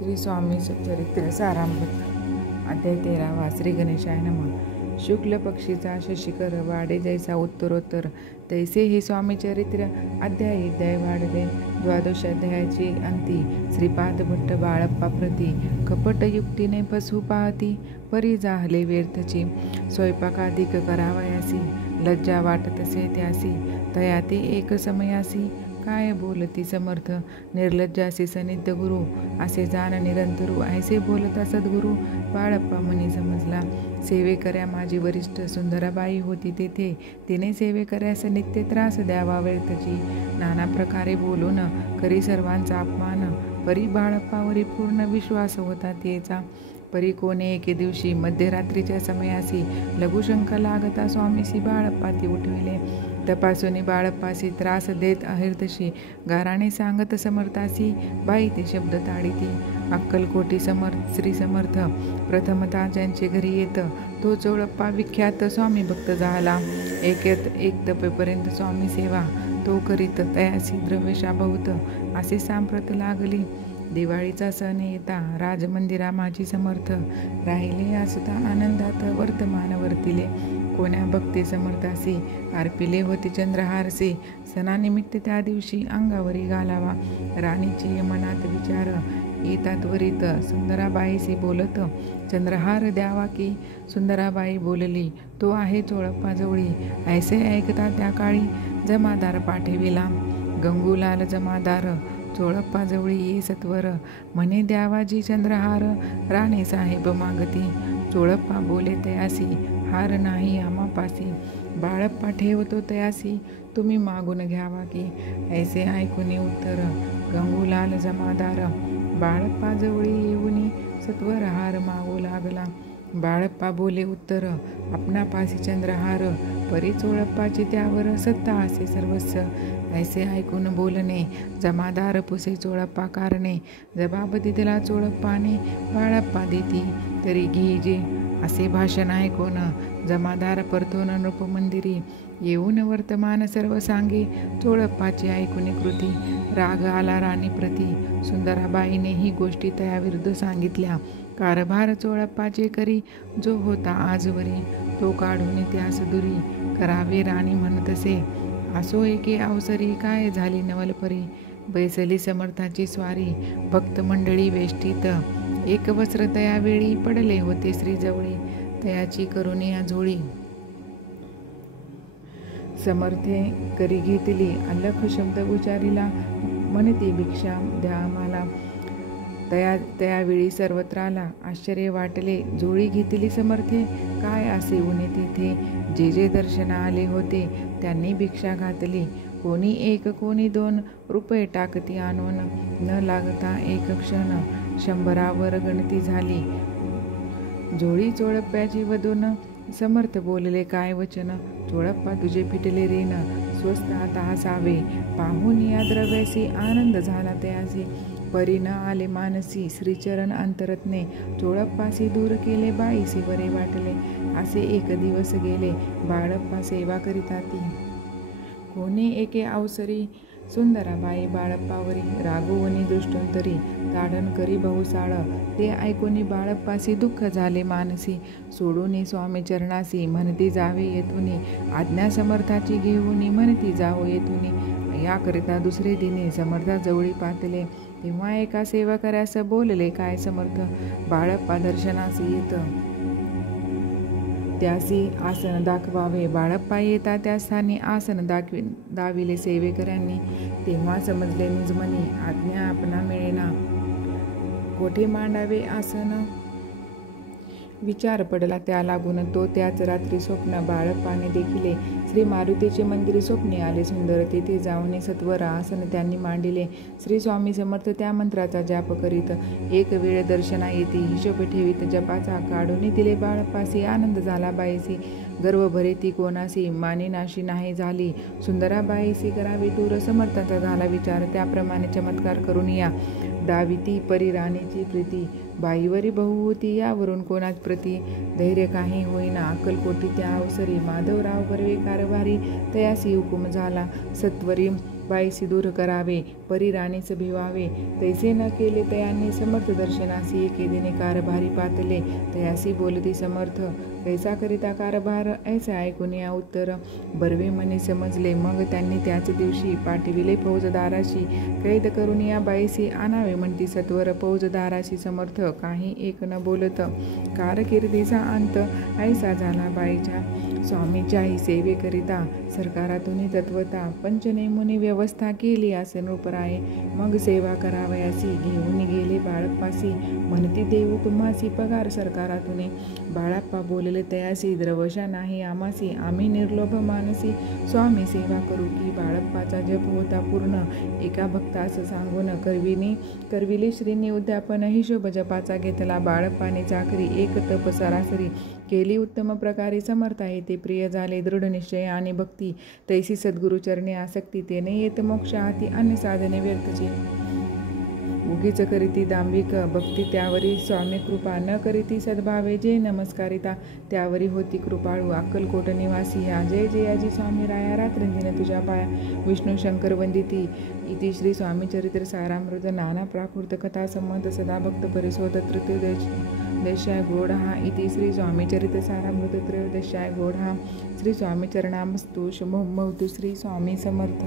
श्री स्वामी चरित्र सारामृत अध्याय 13 श्री गणेशाय नमः। शुक्ल पक्षीचा शशिकर वाडे जैसा उत्तरोत्तर तैसे हे स्वामी चरित्र अध्याय वाढले। द्वादशाध्यायाची अंती श्रीपाद भट्ट बाळप्पा प्रती कपट युक्तीने फसू पाहती परी जाहले व्यर्थची स्वयंपाकाधिक करावयासी लज्जा वाटतसे त्यासी तया ते एक समयासी काय बोलती समर्थ निर्लज्जासी सनिध गुरु असे जाण निरंतरू ऐसे बोलता सद्गुरु बाळप्पा मनी समजला सेवेकऱ्या माझी वरिष्ठ सुंदराबाई होती तेथे तिने सेवेकऱ्यास नित्य त्रास द्यावा व्यर्थची नाना प्रकारे बोलून करी सर्वांचा अपमान परी बाळप्पावरी पूर्ण विश्वास होता त्याचा परी कोणे एके दिवशी मध्यरात्रीच्या समयासी लघुशंका लागता स्वामीसी बाळप्पा ती उठविले तपासून बाळप्पासी त्रास देत अहिर्दशी गाराने सांगत समर्थासी बाई ते शब्द ताडिती अक्कलकोटी श्री समर्थ प्रथमतः ज्यांचे घरी येत तो चोळप्पा विख्यात स्वामी भक्त झाला एक तपेपर्यंत स्वामी सेवा तो करीत तयासी द्रव्यशा बहुत असे सांप्रत लागली दिवाळीचा सण येता राजमंदिरा माझी समर्थ राहिले असता आनंदात वर्तमान वर्तिले कोण्या भक्ती समर्थासी अर्पिले होते चंद्रहारसे सणानिमित्त त्या दिवशी अंगावरी घालावा राणीची मनात विचार येतात वरीत सुंदराबाईशी बोलत चंद्रहार द्यावा की सुंदराबाई बोलली तो आहे चोळप्पाजवळी ऐसे ऐकता त्या काळी जमादार पाठविला गंगूलाल जमादार चोळप्पाजवळी ये सत्वर म्हणे द्यावाजी चंद्रहार राणे साहेब मागती चोळप्पा बोले तयासी हार नाही आम्हापासी बाळप्पा ठेवतो तयासी तुम्ही मागून घ्यावा की ऐसे ऐकून उत्तर गंगूलाल जमादार बाळप्पाजवळी येऊनी सत्वर हार मागू लागला बाळप्पा बोले उत्तर आपणापासी चंद्रहार परी चोळप्पाची त्यावर सत्ता असे सर्वस्व ऐसे ऐकून बोलणे जमादार पुसे चोळप्पा कारणे जबाब दिला चोळप्पाने बाळप्पा देती तरी घे असे भाषण ऐकून जमादार परतोन नृपमंदिरी येऊन वर्तमान सर्व सांगे चोळप्पाची ऐकून कृती राग आला राणी प्रती सुंदराबाईने ही गोष्टी तयाविरुद्ध सांगितल्या कारभार चोळप्पाचे करी जो होता आजवरी तो काढून त्यास दुरी करावे राणी म्हणतसे असो एके अवसरी काय झाली नवलपरी बैसली समर्थाची स्वारी भक्त मंडळी वेष्टीत एक वस्त्र तयावेळी पडले होते श्रीजवळी तयाची करुणी आजोळी समर्थे करी घेतली अलख शब्द उच्चारिला म्हणती भिक्षा द्या आम्हाला त्यावेळी सर्वत्र आला आश्चर्य वाटले जोळी घेतली समर्थे काय असे उणे तिथे जे जे दर्शन आले होते त्यांनी भिक्षा घातली कोणी एक कोणी 2 रुपये टाकती आणून न लागता एक क्षण 100वर गणती झाली जोळी चोळप्प्याची वधून समर्थ बोलले काय वचन चोळप्पा तुझे फिटले रेन स्वस्त आता हसावे पाहून या द्रव्यासी आनंद झाला तयासी परी न आले मानसी श्रीचरण अंतरत्ने चोळप्पासी दूर केले बाईसी बरे वाटले असे एक दिवस गेले बाळप्पा सेवा करीताती कोणी एके अवसरी सुंदराबाई बाळप्पावरी रागवणी दृष्टोंतरी ताडण करी बहुसाळ ते ऐकूनी बाळप्पासी दुःख झाले मानसी सोडूनी स्वामी चरणासी म्हणती जावे येथुनी आज्ञा समर्थाची घेऊनी म्हणती जावो येथुनी याकरिता दुसरे दिने समर्थाजवळी पातले तेव्हा एका सेवकऱ्यास बोलले काय समर्थ बाळप्पा दर्शनास येत त्यासी आसन दाखवावे बाळप्पा येता त्या स्थानी आसन दाविले सेवेकऱ्यांनी तेव्हा समजले निजमनी आज्ञा आपणा मिळेना कोठे मांडावे आसन विचार पडला त्या लागून तो त्याच रात्री स्वप्न बाळप्पाने देखिले श्री मारुतीचे मंदिर स्वप्ने आले सुंदर तेथे जाऊन सत्वर आसन त्यांनी मांडिले श्री स्वामी समर्थ त्या मंत्राचा जाप करीत एक वेळ दर्शना येते हिशोब ठेवीत जपाचा काढून दिले बाळप्पासी आनंद झाला बाईसी गर्व भरेती कोणासी मानिनाशी नाही झाली सुंदराबाईसी करावी दूर समर्थाचा झाला विचार त्याप्रमाणे चमत्कार करून या दाविती परी राणीची प्रीती बाईवरी बहु होती यावरून कोणाच प्रती धैर्य काही होईना अक्कलकोटी त्या अवसरी माधवराव बर्वे कारभारी तयासी हुकुम झाला सत्वरी बाईसी दूर करावे, परी राणीस भिवावे. तैसे न केले तयांनी समर्थ दर्शनासी, एके दिने कारभारी पातले तयासी बोलती समर्थ. कैसा करिता कारभार ऐसे ऐकून या उत्तर, बर्वे मनी समजले. मग त्यांनी त्याच दिवशी पाठविले फौजदाराशी, कैद करून या बाईसी आणावे म्हणती सत्वर. फौजदाराशी समर्थ काही एक न बोलत, कारकिर्दीचा अंत ऐसा झाला बाईच्या. स्वामीच्याही सेवेकरिता सरकारातून तत्वता, पंचनेमुनी व्यवस्था केली असे नृपराये. मग सेवा करावयासी घेऊन गेले बाळप्पासी, म्हणती देऊ तुम्हासी पगार सरकारातून. बाळप्पा बोलले तयासी, द्रवशा नाही आमासी, आम्ही निर्लोभ मानसी स्वामी सेवा करू की. बाळप्पाचा जप होता पूर्ण, एका भक्तास सांगून करविली श्रींनी उद्यापन. हिशोब जपाचा घेतला बाळप्पाने चाकरी, एक तप सरासरी केली उत्तम प्रकारे. समर्थ आहे ते प्रिय झाले, दृढ निश्चय आणि भक्ती तैसी सद्गुरुचरणी आसक्ती. तेने येत मोक्ष हाती, अन्य साधने व्यर्थचे. उगीच करीती दांभिक भक्ती त्यावरी स्वामी कृपा, न करीती सद्भावे जे नमस्कारिता त्यावरी होती कृपाळू. अक्कलकोट निवासी ह्या जय जयाजी स्वामी राया, रात्रंदिन तुझ्या पाया विष्णू शंकर वंदिती. इति श्री स्वामी चरित्र सारामृत. नाना प्राकृत कथा संबंध सदा भक्त परिशोध. त्रयोदशाय घोडहा. इति श्री स्वामी चरित्र सारामृत त्रयोदशाय घोडहा. श्री स्वामी चरणामस्तु. शुभम भवतु. श्री स्वामी समर्थ.